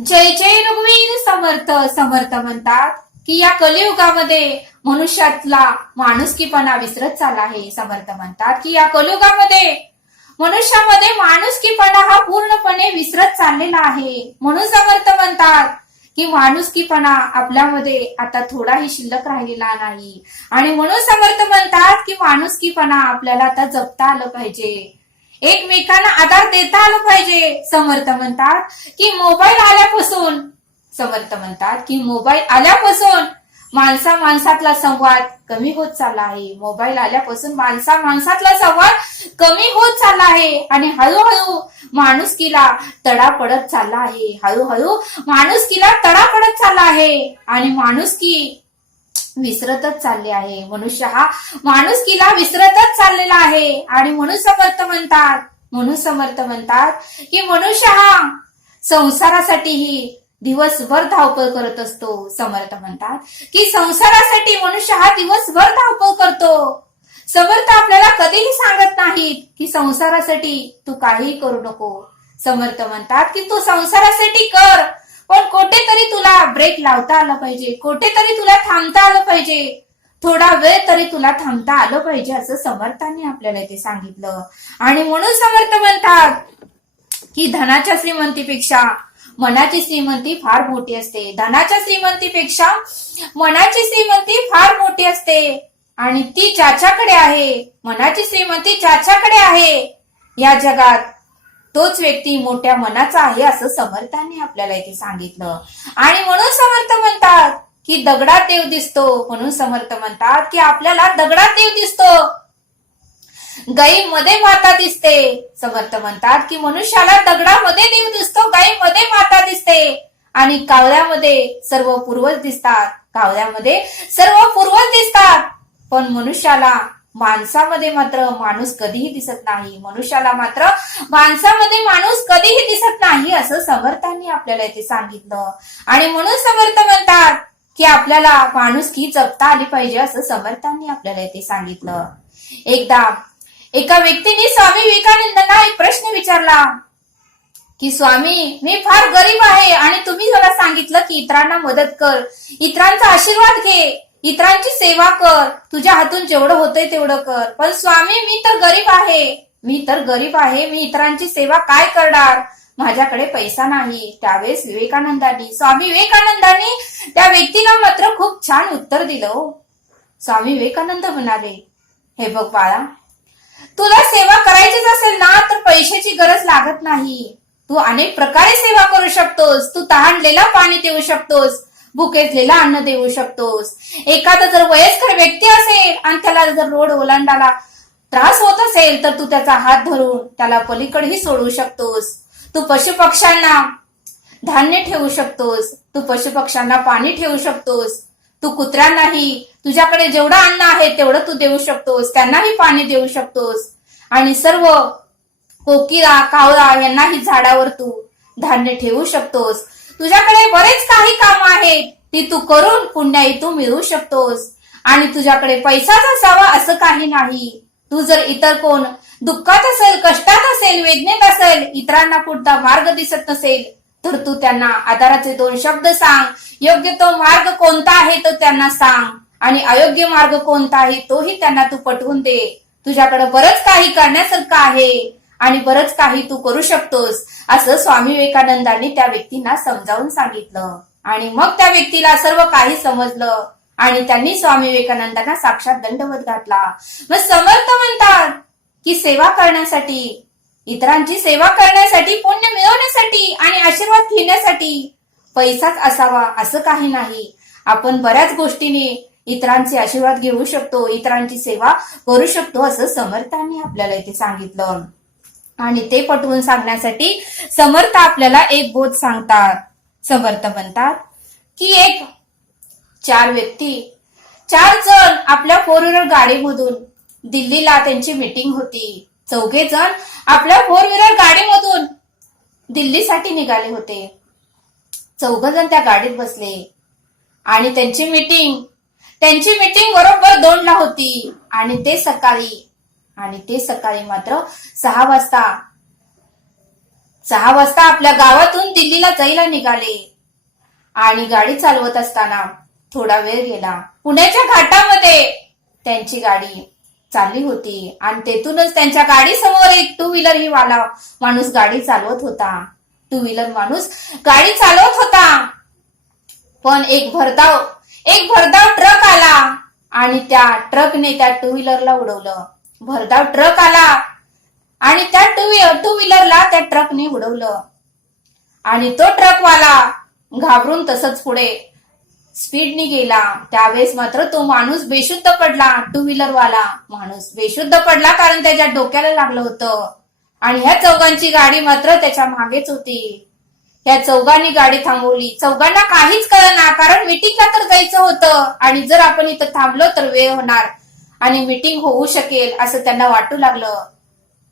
जय जय रघुवीर समर्थ समर्थ म्हणतात की या कलियुगामध्ये मनुष्यातला माणुसकीपणा विसरत चालला आहे. समर्थ म्हणतात की या कलियुगामध्ये मनुष्यामध्ये माणुसकीपणा हा पूर्णपणे विसरत चाललेला आहे. म्हणून समर्थ म्हणतात की माणुसकीपणा आपल्यामध्ये आता थोडाही शिल्लक राहिलेला नाही. आणि म्हणून समर्थ म्हणतात की माणुसकीपणा आपल्याला आता जपता आलं पाहिजे, एकमेकांना आधार देता आलं पाहिजे. समर्थ म्हणतात की मोबाईल आल्यापासून समर्थ म्हणतात की मोबाईल आल्यापासून माणसातला संवाद कमी होत चालला आहे. मोबाईल आल्यापासून माणसातला संवाद कमी होत चालला आहे आणि हळूहळू माणुसकीला तडा पडत चालला आहे. हळूहळू माणुसकीला तडा पडत चालला आहे आणि माणुसकी विसरतच चालले आहे. मनुष्य हा माणुसकीला विसरतच चाललेला आहे. आणि म्हणून समर्थ म्हणतात की मनुष्य हा संसारासाठीही दिवसभर धावपळ करत असतो. समर्थ म्हणतात की संसारासाठी मनुष्य हा दिवसभर धावपळ करतो. समर्थ आपल्याला कधीही सांगत नाहीत की संसारासाठी तू काहीही करू नको. समर्थ म्हणतात की तू संसारासाठी कर, पण कुठेतरी तुला ब्रेक लावता आलं पाहिजे, कुठेतरी तुला थांबता आलं पाहिजे, थोडा वेळ तरी तुला थांबता आलं पाहिजे, असं समर्थांनी आपल्याला ते सांगितलं. आणि म्हणून समर्थ म्हणतात की धनाच्या श्रीमंतीपेक्षा मनाची श्रीमंती फार मोठी असते. धनाच्या श्रीमंतीपेक्षा मनाची श्रीमंती फार मोठी असते. आणि ती ज्याच्याकडे आहे, मनाची श्रीमंती ज्याच्याकडे आहे या जगात, तोच व्यक्ती मोठ्या मनाचा आहे, असं समर्थांनी आपल्याला इथे सांगितलं. आणि म्हणून समर्थ म्हणतात की दगडात देव दिसतो. म्हणून समर्थ म्हणतात की आपल्याला दगडात देव दिसतो, गायीमध्ये माता दिसते. समर्थ म्हणतात की मनुष्याला दगडामध्ये देव दिसतो, गायीमध्ये माता दिसते आणि कावळ्यामध्ये सर्व पूर्वज दिसतात. कावळ्यामध्ये सर्व पूर्वज दिसतात, पण मनुष्याला माणसामध्ये मात्र माणूस कधीही दिसत नाही. मनुष्याला मात्र माणसामध्ये माणूस कधीही दिसत नाही, असं समर्थांनी आपल्याला इथे सांगितलं. आणि म्हणून समर्थ म्हणतात की आपल्याला माणुसकी जपता आली पाहिजे, असं समर्थांनी आपल्याला इथे सांगितलं. एकदा एका व्यक्तीने स्वामी विवेकानंदांना एक प्रश्न विचारला की स्वामी, मी फार गरीब आहे आणि तुम्ही मला सांगितलं की इतरांना मदत कर, इतरांचा आशीर्वाद घे, इतरांची सेवा कर, तुझ्या हातून जेवढं होतंय तेवढं कर. पण स्वामी, मी तर गरीब आहे, मी इतरांची सेवा काय करणार, माझ्याकडे पैसा नाही. त्यावेळेस स्वामी विवेकानंदांनी त्या व्यक्तीला मात्र खूप छान उत्तर दिलं. स्वामी विवेकानंद म्हणाले, हे बघ बाळा, तुला सेवा करायचीच असेल ना तर पैशाची गरज लागत नाही. तू अनेक प्रकारे सेवा करू शकतोस. तू तहानलेला पाणी देऊ शकतोस, भुकेजलेला अन्न देऊ शकतोस. एखादा जर वयस्कर व्यक्ती असेल आणि त्याला जर रोड ओलांडायला त्रास होत असेल तर तू त्याचा हात धरून त्याला पलीकडेही सोडवू शकतोस. तू पशुपक्ष्यांना धान्य ठेवू शकतोस, तू पशुपक्ष्यांना पाणी ठेवू शकतोस. तू कुत्र्यांनाही तुझ्याकडे जेवढं अन्न आहे तेवढं तू देऊ शकतोस, त्यांनाही पाणी देऊ शकतोस. आणि सर्व कोकिळा, कावळा यांनाही झाडावर तू धान्य ठेवू शकतोस. तुझ्याकडे बरेच काही काम आहेत, ती तू करून पुण्याई तू मिळवू शकतोस. आणि तुझ्याकडे पैसाच असावा असं काही नाही. तू जर इतर कोण दुःखात असेल, कष्टात असेल, वेदनेत असेल, इतरांना पुढचा मार्ग दिसत नसेल तर तू त्यांना आधाराचे 2 शब्द सांग. योग्य तो मार्ग कोणता आहे तो त्यांना सांग आणि अयोग्य मार्ग कोणता आहे तोही त्यांना तू पटवून दे. तुझ्याकडे बरंच काही करण्यासारखं आहे आणि बरंच काही तू करू शकतोस, असं स्वामी विवेकानंदांनी त्या व्यक्तींना समजावून सांगितलं. आणि मग त्या व्यक्तीला सर्व काही समजलं आणि त्यांनी स्वामी विवेकानंदांना साक्षात दंडवत घातला. मग समर्थ म्हणतात की सेवा करण्यासाठी, इतरांची सेवा करण्यासाठी, पुण्य मिळवण्यासाठी आणि आशीर्वाद घेण्यासाठी पैसाच असावा असं काही नाही. आपण बऱ्याच गोष्टीने इतरांचे आशीर्वाद घेऊ शकतो, इतरांची सेवा करू शकतो, असं समर्थांनी आपल्याला इथे सांगितलं. आणि ते पटवून सांगण्यासाठी समर्थ आपल्याला एक बोध सांगतात. समर्थ म्हणतात की 4 जण आपल्या 4 व्हीलर गाडीमधून दिल्लीला त्यांची मीटिंग होती. 4 जण आपल्या 4 व्हीलर गाडीमधून दिल्लीसाठी निघाले होते. 4 जण त्या गाडीत बसले आणि त्यांची मीटिंग बरोबर 2 ला होती. आणि ते सकाळी मात्र 6 वाजता 6 वाजता आपल्या गावातून दिल्लीला जायला निघाले आणि गाडी चालवत असताना थोडा वेळ गेला. पुण्याच्या घाटामध्ये त्यांची गाडी चालली होती आणि तेथूनच त्यांच्या गाडी समोर एक टू व्हीलर ही वाला माणूस गाडी चालवत होता. टू व्हीलर माणूस गाडी चालवत होता, पण एक भरधाव ट्रक आला आणि त्या ट्रकने त्या टू व्हीलरला उडवलं. भरधाव ट्रक आला आणि त्या टू व्हीलरला त्या ट्रकने उडवलं आणि तो ट्रकवाला घाबरून तसंच पुढे स्पीडने गेला. त्यावेळेस मात्र तो माणूस बेशुद्ध पडला. टू व्हीलर वाला माणूस बेशुद्ध पडला, कारण त्याच्या डोक्याला लागलं होतं आणि ह्या चौघांची गाडी मात्र त्याच्या मागेच होती. ह्या चौघांनी गाडी थांबवली. चौघांना काहीच कळेना, कारण मीटिंगला तर जायचं होतं आणि जर आपण इथं थांबलो तर वेळ होणार आणि मीटिंग होऊ शकेल असं त्यांना वाटू लागलं.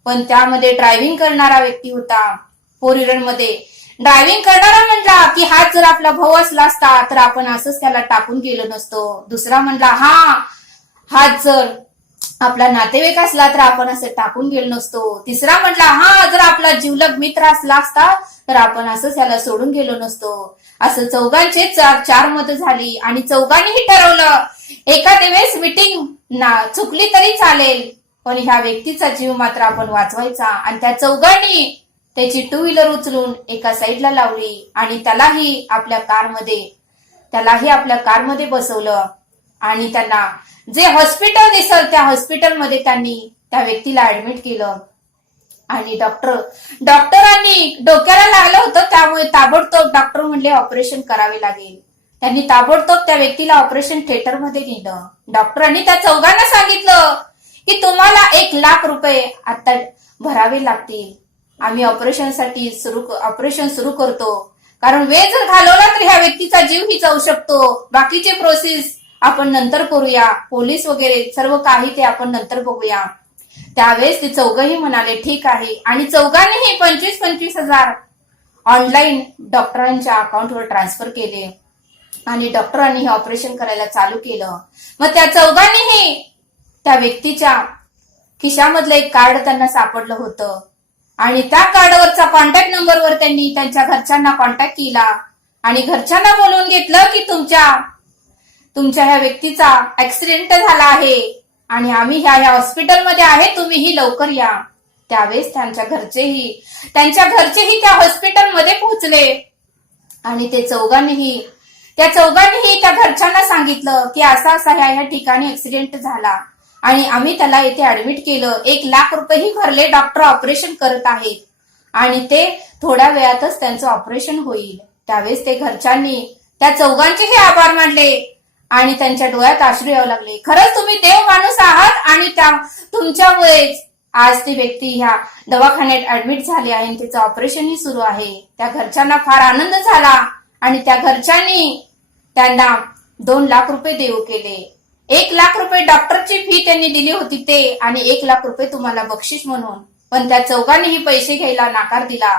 पण त्यामध्ये ड्रायव्हिंग करणारा व्यक्ती होता. फोर व्हीलर मध्ये ड्रायव्हिंग करणारा म्हणला की हाच जर आपला भाऊ असला असता तर आपण असंच त्याला टाकून गेलो नसतो. दुसरा म्हणला हाच जर आपला नातेवाईक असला तर आपण असं टाकून गेलो नसतो. तिसरा म्हटला जर आपला जिवलग मित्र असला असता तर आपण असंच याला सोडून गेलो नसतो. असं चौघांचे 4 मतं झाली आणि चौघांनीही ठरवलं एखाद्या वेळेस मीटिंग चुकली तरी चालेल, पण ह्या व्यक्तीचा जीव मात्र आपण वाचवायचा. आणि त्या चौघांनी त्याची टू व्हीलर उचलून एका साईडला लावली आणि त्यालाही आपल्या कारमध्ये बसवलं आणि त्यांना जे हॉस्पिटल दिसल त्या हॉस्पिटलमध्ये त्यांनी त्या व्यक्तीला ऍडमिट केलं. आणि डॉक्टरांनी डोक्याला लागलं होतं, त्यामुळे ताबडतोब डॉक्टर म्हणले ऑपरेशन करावे लागेल. त्यांनी ताबडतोब त्या व्यक्तीला ऑपरेशन थिएटरमध्ये नेलं. डॉक्टरांनी त्या चौघांना सांगितलं की तुम्हाला 1 लाख रुपये आता भरावे लागतील. आम्ही ऑपरेशन सुरू करतो, कारण वेळ जर घालवला तर ह्या व्यक्तीचा जीवही जाऊ शकतो. बाकीचे प्रोसेस आपण नंतर करूया, पोलीस वगैरे सर्व काही ते आपण नंतर बघूया. त्यावेळेस ते चौघही म्हणाले ठीक आहे आणि चौघांनीही 25-25 हजार ऑनलाईन डॉक्टरांच्या अकाउंटवर ट्रान्सफर केले आणि डॉक्टरांनी हे ऑपरेशन करायला चालू केलं. मग त्या चौघांनीही त्या व्यक्तीच्या खिशामधलं एक कार्ड त्यांना सापडलं होतं आणि त्या कार्डवरचा कॉन्टॅक्ट नंबरवर त्यांनी त्यांच्या घरच्यांना कॉन्टॅक्ट केला आणि घरच्यांना बोलवून घेतलं की तुमच्या ह्या व्यक्तीचा ऍक्सिडेंट झाला आहे आणि आम्ही ह्या हॉस्पिटलमध्ये आहे, तुम्हीही लवकर या. त्यावेळेस त्यांच्या घरचेही त्या हॉस्पिटलमध्ये पोहोचले आणि त्या चौघांनीही त्या घरच्यांना सांगितलं की असा ह्या ठिकाणी ऍक्सिडेंट झाला आणि आम्ही त्याला इथे ऍडमिट केलं. 1 लाख रुपयेही भरले. डॉक्टर ऑपरेशन करत आहेत आणि ते थोड्या वेळातच त्यांचं ऑपरेशन होईल. त्यावेळेस ते घरच्यांनी त्या चौघांचेही आभार मानले आणि त्यांच्या डोळ्यात अश्रू यावं लागले. खरंच तुम्ही देव माणूस आहात आणि तुमच्यामुळेच आज ती व्यक्ती ह्या दवाखान्यात ऍडमिट झाली आहे आणि तिचं ऑपरेशनही सुरू आहे. त्या घरच्यांना फार आनंद झाला आणि त्या घरच्यांनी त्यांना 2 लाख रुपये देऊ केले. 1 लाख रुपये डॉक्टरची फी त्यांनी दिली होती ते आणि 1 लाख रुपये तुम्हाला बक्षीस म्हणून. पण त्या चौघांनीही पैसे घ्यायला नकार दिला.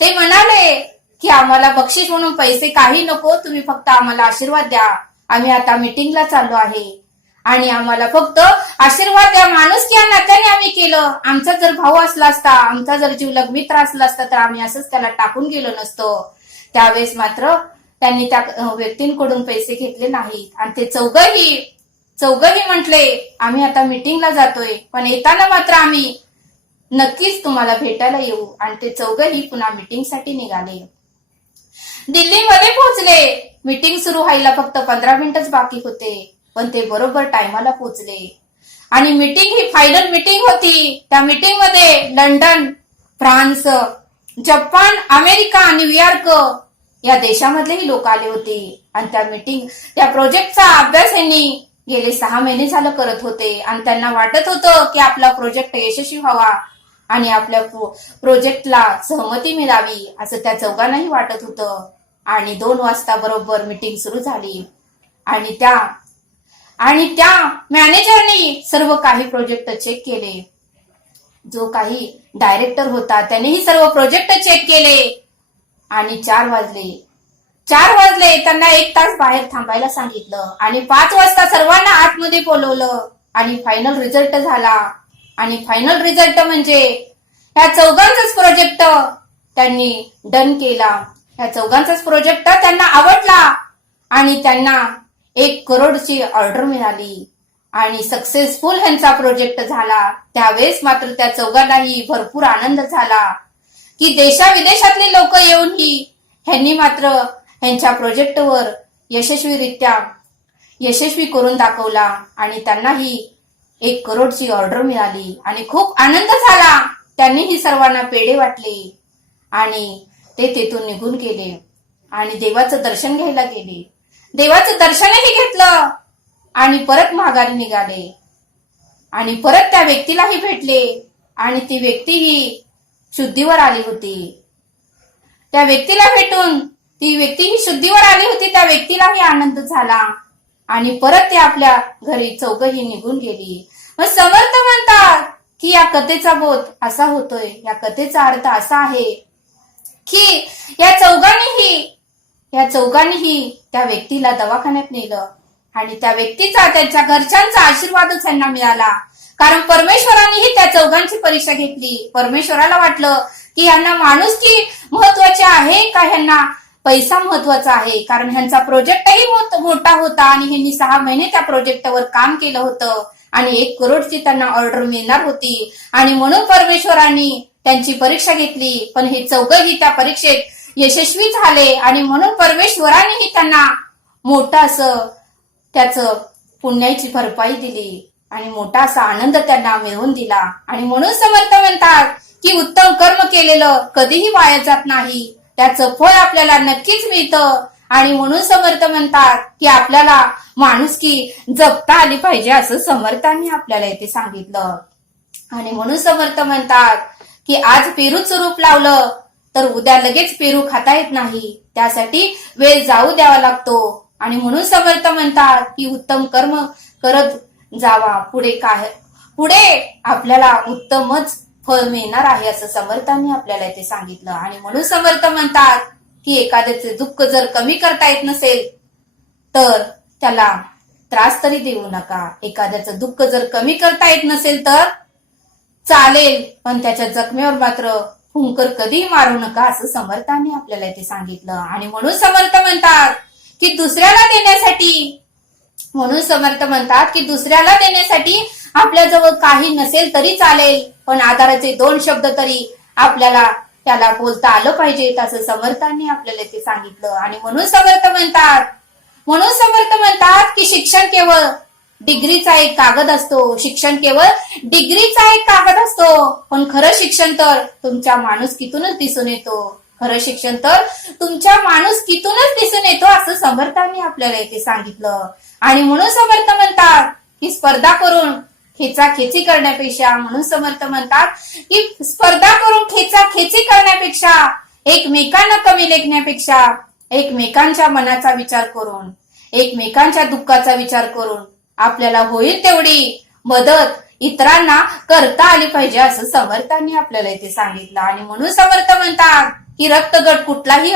ते म्हणाले की आम्हाला बक्षीस म्हणून पैसे काही नको, तुम्ही फक्त आम्हाला आशीर्वाद द्या. आम्ही आता मीटिंगला चाललो आहे आणि आम्हाला फक्त आशीर्वाद द्या. माणुसकी या नात्याने आम्ही केलं. आमचा जर भाऊ असला असता, आमचा जर जीवलग मित्र असला असता तर आम्ही असंच त्याला टाकून गेलो नसतो. त्यावेळेस मात्र त्यांनी त्या व्यक्तींकडून पैसे घेतले नाहीत आणि ते चौघही म्हटले आम्ही आता मीटिंगला जातोय, पण येताना मात्र आम्ही नक्कीच तुम्हाला भेटायला येऊ. आणि ते चौघही पुन्हा मीटिंगसाठी निघाले. दिल्लीमध्ये पोहोचले. मीटिंग सुरू व्हायला फक्त 15 मिनिटच बाकी होते, पण ते बरोबर टायमाला पोहोचले आणि मीटिंग ही फायनल मीटिंग होती. त्या मीटिंग मध्ये London, France, Japan, America, New York या देशामधलेही लोक आले होते आणि त्या प्रोजेक्टचा अभ्यास यांनी गेले 6 महिने झालं करत होते आणि त्यांना वाटत होतं की आपला प्रोजेक्ट यशस्वी व्हावा आणि आपल्या प्रोजेक्टला सहमती मिळावी असं त्या चौघांनाही वाटत होतं. आणि 2 वाजता बरोबर मीटिंग सुरू झाली आणि त्या मॅनेजरनी सर्व काही प्रोजेक्ट चेक केले. जो काही डायरेक्टर होता त्यानेही सर्व प्रोजेक्ट चेक केले आणि 4 वाजले त्यांना 1 तास बाहेर थांबायला सांगितलं आणि 5 वाजता सर्वांना आतमध्ये बोलवलं आणि फायनल रिझल्ट झाला. आणि फायनल रिझल्ट म्हणजे ह्या चौघांचंच प्रोजेक्ट त्यांनी डन केला. या चौघांचाच प्रोजेक्ट त्यांना आवडला आणि त्यांना 1 करोडची ऑर्डर मिळाली आणि सक्सेसफुल ह्यांचा प्रोजेक्ट झाला. त्यावेळेस मात्र त्या चौघांनाही भरपूर आनंद झाला की देशाविदेशातले लोक येऊनही ह्यांनी मात्र ह्यांच्या प्रोजेक्टवर यशस्वी करून दाखवला आणि त्यांनाही 1 करोडची ऑर्डर मिळाली आणि खूप आनंद झाला. त्यांनीही सर्वांना पेढे वाटले आणि ते तेथून निघून गेले आणि देवाचं दर्शन घ्यायला गेले. देवाचं दर्शनही घेतलं आणि परत माघारी निघाले आणि परत त्या व्यक्तीलाही भेटले आणि ती व्यक्तीही शुद्धीवर आली होती. त्या व्यक्तीला भेटून ती व्यक्तीही शुद्धीवर आली होती. त्या व्यक्तीलाही आनंद झाला आणि परत ते आपल्या घरी चौघही निघून गेली. मग समर्थ म्हणतात की या कथेचा बोध असा होतोय, या कथेचा अर्थ असा आहे की या चौघांनीही त्या व्यक्तीला दवाखान्यात नेलं आणि त्या व्यक्तीचा त्यांच्या घरच्यांचा आशीर्वादच त्यांना मिळाला. कारण परमेश्वरानेही त्या चौघांची परीक्षा घेतली. परमेश्वराला वाटलं की ह्यांना माणुसकी महत्वाची आहे का ह्यांना पैसा महत्वाचा आहे. कारण ह्यांचा प्रोजेक्टही मोठा होता आणि ह्यांनी 6 महिने त्या प्रोजेक्टवर काम केलं होतं आणि 1 करोडची त्यांना ऑर्डर मिळणार होती आणि म्हणून परमेश्वरांनी त्यांची परीक्षा घेतली. पण हे चौघही त्या परीक्षेत यशस्वी झाले आणि म्हणून परमेश्वरानेही त्यांना मोठं असं त्याचं पुण्याची भरपाई दिली आणि मोठा असा आनंद त्यांना मिळवून दिला. आणि म्हणून समर्थ म्हणतात की उत्तम कर्म केलेलं कधीही वाया जात नाही, त्याचं फळ आपल्याला नक्कीच मिळतं. आणि म्हणून समर्थ म्हणतात की आपल्याला माणुसकी जपता आली पाहिजे असं समर्थांनी आपल्याला इथे सांगितलं. आणि म्हणून समर्थ म्हणतात की आज पेरूचं रूप लावलं तर उद्या लगेच पेरू खाता येत नाही, त्यासाठी वेळ जाऊ द्यावा लागतो. आणि म्हणून समर्थ म्हणतात की उत्तम कर्म करत जावा, पुढे आपल्याला उत्तमच फळ मिळणार आहे असं समर्थांनी आपल्याला इथे सांगितलं. आणि म्हणून समर्थ म्हणतात की एखाद्याचे दुःख जर कमी करता येत नसेल तर त्याला त्रास तरी देऊ नका. एखाद्याचं दुःख जर कमी करता येत नसेल तर चालेल, पण त्याच्या जखमेवर मात्र फुंकर कधीही मारू नका असं समर्थांनी आपल्याला इथे सांगितलं. आणि म्हणून समर्थ म्हणतात की दुसऱ्याला देण्यासाठी आपल्याजवळ काही नसेल तरी चालेल, पण आधाराचे 2 शब्द तरी आपल्याला त्याला बोलता आलं पाहिजेत असं समर्थांनी आपल्याला ते सांगितलं. आणि म्हणून समर्थ म्हणतात की शिक्षण केवळ डिग्रीचा एक कागद असतो, पण खरं शिक्षण तर तुमच्या माणुसकीतूनच दिसून येतो असं समर्थांनी आपल्याला इथे सांगितलं. आणि म्हणून समर्थ म्हणतात की स्पर्धा करून खेचाखेची करण्यापेक्षा एकमेकांना कमी लेखण्यापेक्षा एकमेकांच्या मनाचा विचार करून, एकमेकांच्या दुःखाचा विचार करून आपल्याला होईल तेवढी मदत इतरांना करता आली पाहिजे असं समर्थांनी आपल्याला इथे सांगितलं. आणि म्हणून समर्थ म्हणतात की रक्तगट कुठलाही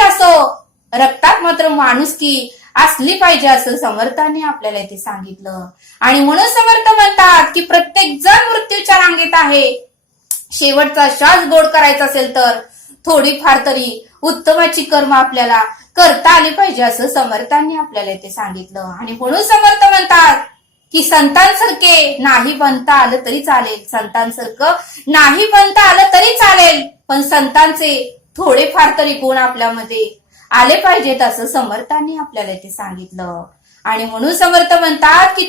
असो, रक्तात मात्र माणुसकी असली पाहिजे असं समर्थांनी आपल्याला इथे सांगितलं. आणि म्हणून समर्थ म्हणतात की प्रत्येक जण मृत्यूच्या रांगेत आहे. शेवटचा श्वास गोड करायचा असेल तर थोडीफार तरी उत्तमाची कर्म आपल्याला करता आली पाहिजे असं समर्थांनी आपल्याला इथे सांगितलं. आणि म्हणून समर्थ म्हणतात की संतांसारखे नाही बनता आलं तरी चालेल, पण संतांचे थोडेफार तरी गुण आपल्यामध्ये आले पाहिजेत असं समर्थांनी आपल्याला इथे सांगितलं. आणि म्हणून समर्थ म्हणतात की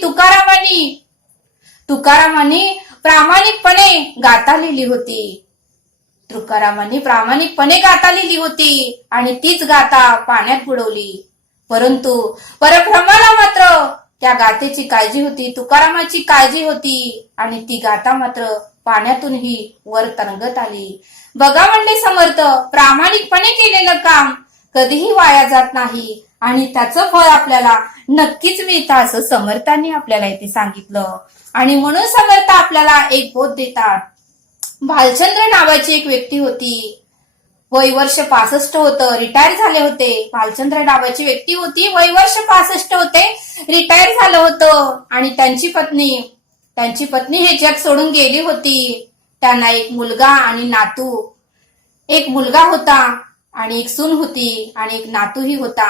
तुकारामांनी प्रामाणिकपणे गाथा लिहिली होती आणि तीच गाथा पाण्यात बुडवली. परंतु परब्रह्माला मात्र त्या गाथेची काळजी होती, तुकारामाची काळजी होती आणि ती गाथा मात्र पाण्यातूनही वर तरंगत आली. बघा म्हणले समर्थ, प्रामाणिकपणे केलेलं काम कधीही वाया जात नाही आणि त्याचं फळ आपल्याला नक्कीच मिळतं असं समर्थांनी आपल्याला इथे सांगितलं. आणि म्हणून समर्थ आपल्याला एक बोध देतात. भालचंद्र नावाची एक व्यक्ती होती, वय वर्ष 65 होतं, रिटायर झाले होते. भालचंद्र नावाची व्यक्ती होती, वय वर्ष 65 होते, रिटायर झालं होतं आणि त्यांची पत्नी हे जग सोडून गेली होती. त्यांना एक मुलगा आणि नातू, एक मुलगा होता आणि एक सून होती आणि एक नातूही होता.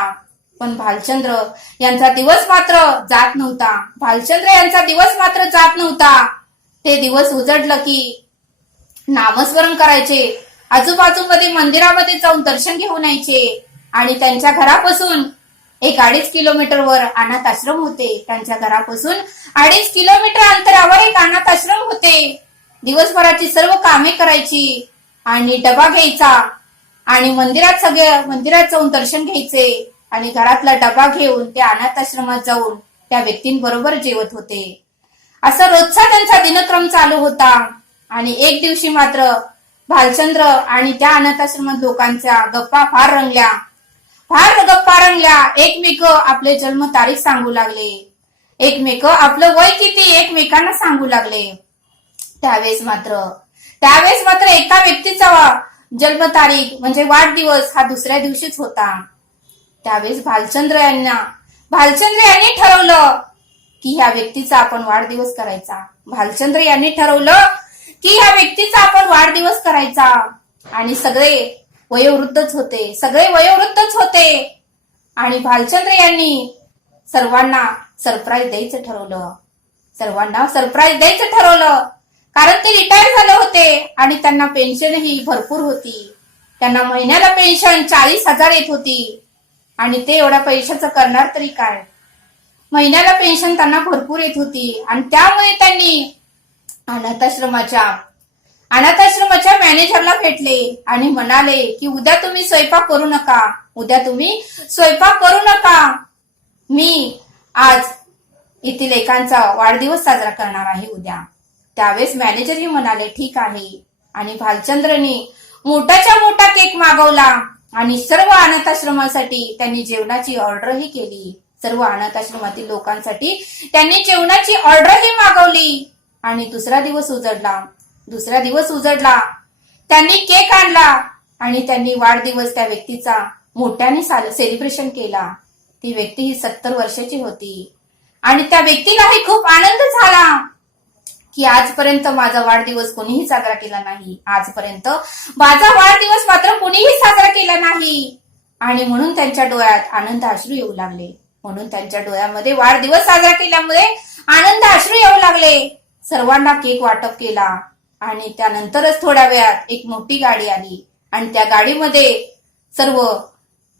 पण भालचंद्र यांचा दिवस मात्र जात नव्हता. भालचंद्र यांचा दिवस मात्र जात नव्हता. ते दिवस उजडलं की नामस्मरण करायचे, आजूबाजूमध्ये मंदिरामध्ये जाऊन दर्शन घेऊन यायचे आणि त्यांच्या घरापासून 1-2.5 किलोमीटरवर अनाथ आश्रम होते. त्यांच्या घरापासून 2.5 किलोमीटर अंतरावर एक अनाथ आश्रम होते. दिवसभराची सर्व कामे करायची आणि डबा घ्यायचा आणि मंदिरात जाऊन दर्शन घ्यायचे आणि घरातला डबा घेऊन त्या अनाथ आश्रमात जाऊन त्या व्यक्तींबरोबर जेवत होते. असा रोजचा त्यांचा दिनक्रम चालू होता. आणि एक दिवशी मात्र भालचंद्र आणि त्या अनाथ आश्रमात लोकांच्या गप्पा फार गप्पा रंगल्या. एकमेक आपले जन्म तारीख सांगू लागले, एकमेक आपलं वय किती एकमेकांना सांगू लागले. त्यावेळेस मात्र एका व्यक्तीचा जन्म तारीख म्हणजे वाढदिवस हा दुसऱ्या दिवशीच होता. त्यावेळेस भालचंद्र यांनी ठरवलं की ह्या व्यक्तीचा आपण वाढदिवस करायचा. भालचंद्र यांनी ठरवलं की ह्या व्यक्तीचा आपण वाढदिवस करायचा. आणि सगळे वयोवृद्धच होते. आणि भालचंद्र यांनी सर्वांना सरप्राईज द्यायचं ठरवलं. कारण ते रिटायर झाले होते आणि त्यांना पेन्शनही भरपूर होती. त्यांना महिन्याला पेन्शन 40,000 येत होती. आणि ते एवढ्या पैशाचं करणार तरी काय. महिन्याला पेन्शन त्यांना भरपूर येत होती. आणि त्यामुळे त्यांनी अनाथाश्रमाच्या मॅनेजरला भेटले आणि म्हणाले की उद्या तुम्ही स्वयंपाक करू नका. मी आज येथील एकांचा वाढदिवस साजरा करणार आहे उद्या. त्यावेळेस मॅनेजरही म्हणाले ठीक आहे. आणि भालचंद्रनी मोठाच्या मोठा केक मागवला आणि सर्व अनाथाश्रमासाठी त्यांनी जेवणाची ऑर्डरही केली. सर्व अनाथाश्रमातील लोकांसाठी त्यांनी जेवणाची ऑर्डरही मागवली. आणि दुसरा दिवस उजडला. त्यांनी केक आणला आणि त्यांनी वाढदिवस त्या व्यक्तीचा मोठ्याने सेलिब्रेशन केला. ती व्यक्ती ही 70 वर्षाची होती. आणि त्या व्यक्तीलाही खूप आनंद झाला की आजपर्यंत माझा वाढदिवस कोणीही साजरा केला नाही. आणि म्हणून त्यांच्या डोळ्यात आनंद अश्रू येऊ लागले. वाढदिवस साजरा केल्यामुळे आनंद अश्रू येऊ लागले. सर्वांना केक वाटप केला आणि त्यानंतरच थोड्या वेळात एक मोठी गाडी आली आणि त्या गाडीमध्ये सर्व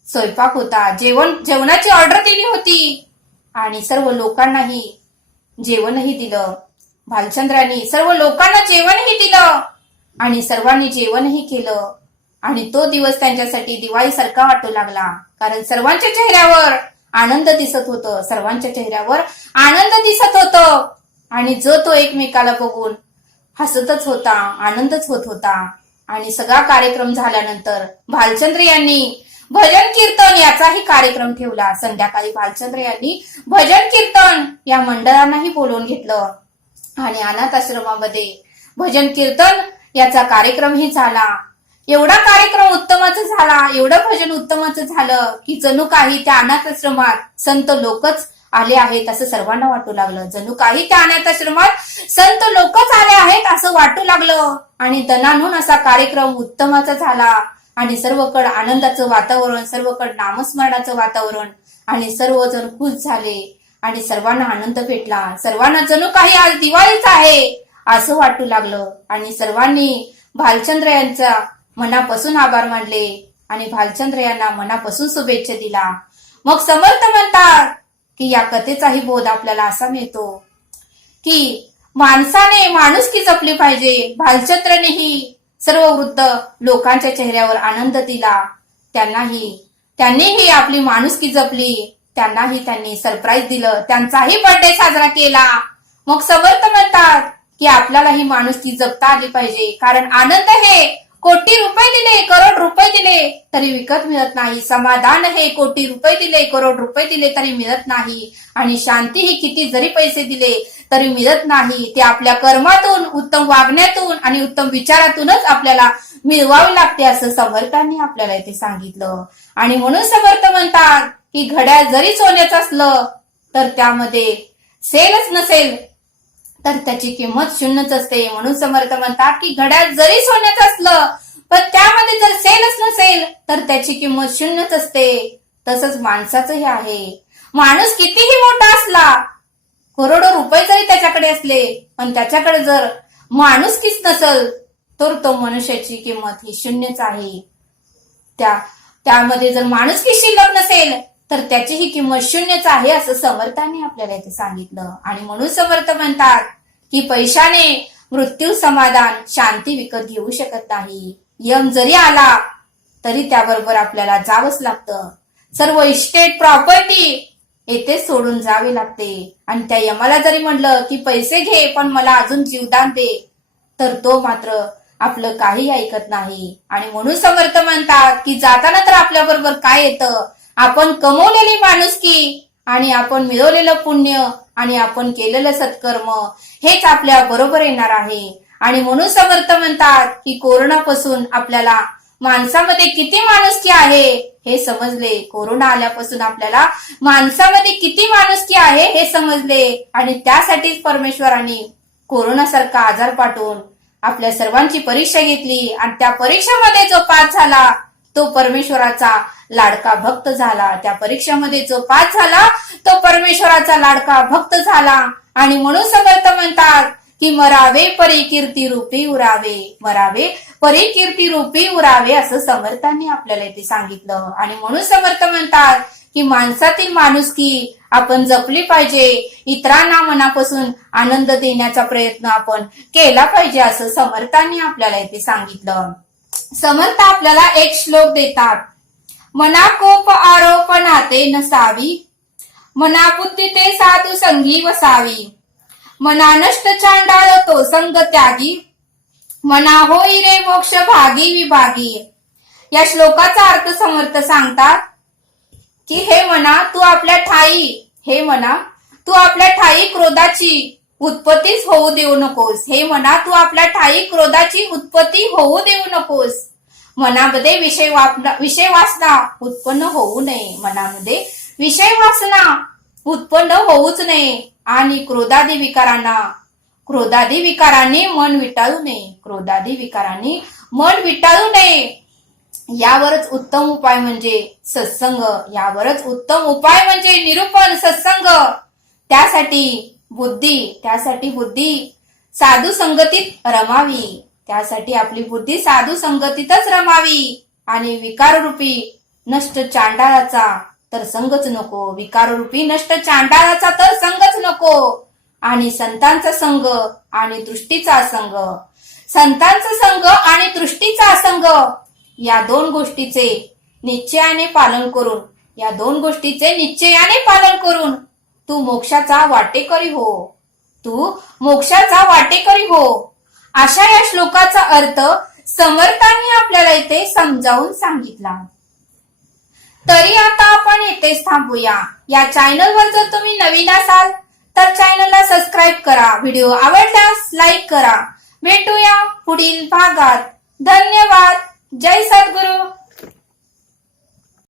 स्वयंपाक होता. जेवणाची ऑर्डर दिली होती आणि सर्व लोकांनाही जेवणही दिलं. भालचंद्रांनी सर्व लोकांना जेवणही दिलं आणि सर्वांनी जेवणही केलं. आणि तो दिवस त्यांच्यासाठी दिवाळीसारखा वाटू लागला. कारण सर्वांच्या चेहऱ्यावर आनंद दिसत होतं. आणि जो तो एकमेकाला बघून हसतच होता, आनंदच होत होता. आणि सगळा कार्यक्रम झाल्यानंतर भालचंद्र यांनी भजन कीर्तन याचाही कार्यक्रम ठेवला. संध्याकाळी भालचंद्र यांनी भजन कीर्तन या मंडळांनाही बोलवून घेतलं आणि अनाथ आश्रमामध्ये भजन कीर्तन याचा कार्यक्रमही झाला. एवढा कार्यक्रम उत्तमाचं झाला, एवढं भजन उत्तमाचं झालं की जणू काही त्या अनाथ आश्रमात संत लोकच आले आहेत असं सर्वांना वाटू लागलं. जणू काही त्या अनाथ आश्रमात संत लोकच आले आहेत असं वाटू लागलं. आणि दणानून असा कार्यक्रम उत्तमाचा झाला आणि सर्वकडे आनंदाचं वातावरण, सर्वकडे नामस्मरणाचं वातावरण आणि सर्वजण खुश झाले आणि सर्वांना आनंद भेटला. सर्वांना जणू काही आज दिवाळीच आहे असं वाटू लागलं. आणि सर्वांनी भालचंद्र यांचा मनापासून आभार मानले आणि भालचंद्र यांना मनापासून शुभेच्छा दिला. मग समर्थ म्हणतात की या कथेचाही बोध आपल्याला असा मिळतो की माणसाने माणुसकी जपली पाहिजे. भालचंद्रनेही सर्व वृद्ध लोकांच्या चेहऱ्यावर आनंद दिला. त्यांनीही आपली माणुसकी जपली. त्यांनाही त्यांनी सरप्राईज दिलं, त्यांचाही बर्थडे साजरा केला. मग समर्थ म्हणतात की आपल्यालाही माणुसकी जपता आली पाहिजे. कारण आनंद हे कोटी रुपये दिले, करोड रुपये दिले तरी विकत मिळत नाही. समाधान हे कोटी रुपये दिले, करोड रुपये दिले तरी मिळत नाही. आणि शांती ही किती जरी पैसे दिले तरी मिळत नाही. ते आपल्या कर्मातून, उत्तम वागण्यातून आणि उत्तम विचारातूनच आपल्याला मिळवावी लागते असं समर्थांनी आपल्याला इथे सांगितलं. आणि म्हणून समर्थ म्हणतात की घड्याळ जरी सोन्याचं असलं तर त्यामध्ये सेलच नसेल तर त्याची किंमत शून्यच असते. म्हणून समर्थ म्हणतात की घड्याळ जरी सोन्याचं असलं पण त्यामध्ये जर सेलच नसेल तर त्याची किंमत शून्यच असते. तसंच माणसाचंही आहे. माणूस कितीही मोठा असला, करोडो रुपये जरी त्याच्याकडे असले, पण त्याच्याकडे जर माणुसकीच नसल तर तो मनुष्याची किंमत ही शून्यच आहे. त्यामध्ये जर माणुसकी शिल्लक नसेल तर त्याची ही किंमत शून्यच आहे असं समर्थांनी आपल्याला इथे सांगितलं. आणि म्हणून समर्थ म्हणतात की पैशाने मृत्यू, समाधान, शांती विकत घेऊ शकत नाही. यम जरी आला तरी त्याबरोबर आपल्याला जावंच लागतं. सर्व इस्टेट, प्रॉपर्टी येथे सोडून जावे लागते. आणि त्या यमाला जरी म्हणलं की पैसे घे पण मला अजून जीवदान दे, तर तो मात्र आपलं काही ऐकत नाही. आणि म्हणून समर्थ म्हणतात की जाताना तर आपल्या बरोबर काय येतं, आपण कमवलेली माणुसकी आणि आपण मिळवलेलं पुण्य आणि आपण केलेलं सत्कर्म हेच आपल्या बरोबर येणार आहे. आणि म्हणून समर्थ म्हणतात की कोरोनापासून आपल्याला माणसामध्ये किती माणुसकी आहे हे समजले. कोरोना आल्यापासून आपल्याला माणसामध्ये किती माणुसकी आहे हे समजले. आणि त्यासाठीच परमेश्वराने कोरोनासारखा आजार पाठवून आपल्या सर्वांची परीक्षा घेतली. आणि त्या परीक्षेमध्ये जो पास झाला तो परमेश्वराचा लाडका भक्त झाला. त्या परीक्षेमध्ये जो पास झाला तो परमेश्वराचा लाडका भक्त झाला. आणि म्हणून समर्थ म्हणतात की मरावे परी कीर्ती रूपी उरावे, मरावे परी कीर्ती रूपी उरावे असं समर्थांनी आपल्याला इथे सांगितलं. आणि म्हणून समर्थ म्हणतात की माणसातील माणुसकी आपण जपली पाहिजे. इतरांना मनापासून आनंद देण्याचा प्रयत्न आपण केला पाहिजे असं समर्थांनी आपल्याला इथे सांगितलं. समर्थ आपल्याला एक श्लोक देतात. मना कोप आरोप नाते नसावी, मना बुद्धी ते साधू संगी वसावी, मना नष्ट चांडाळ तो संग त्यागी, मना होई रे मोक्ष भागी विभागी. या श्लोकाचा अर्थ समर्थ सांगतात की हे मना तू आपल्या ठाई, हे मना तू आपल्या ठाई क्रोधाची उत्पत्तीच होऊ देऊ नकोस. हे मना तू आपल्या ठाई क्रोधाची उत्पत्ती होऊ देऊ नकोस. मनामध्ये विषय वासना उत्पन्न होऊ नये, मनामध्ये विषय वासना उत्पन्न होऊच नये. आणि क्रोधादी विकारांनी मन विटाळू नये, क्रोधादी विकारांनी मन विटाळू नये. यावरच उत्तम उपाय म्हणजे सत्संग, यावरच उत्तम उपाय म्हणजे निरूपण, सत्संग. त्यासाठी बुद्धी साधू संगतीत रमावी, त्यासाठी आपली बुद्धी साधू संगतीतच रमावी. आणि विकाररूपी नष्ट चांडाळाचा तर संगच नको, विकाररूपी नष्ट चांडाळाचा तर संगच नको. आणि संतांचा संग आणि दृष्टीचा संग, संतांचा संग आणि दृष्टीचा संग या दोन गोष्टीचे निश्चयाने पालन करून तू मोक्षाचा वाटेकरी हो, अशा या श्लोकाचा अर्थ समर्थांनी आपल्याला इथे समजावून सांगितला. तरी आता आपण इथेच थांबूया. या चॅनलवर जर तुम्ही नवीन असाल तर चॅनलला सबस्क्राईब करा, व्हिडिओ आवडल्यास लाईक करा. भेटूया पुढील भागात. धन्यवाद. जय सद्गुरु.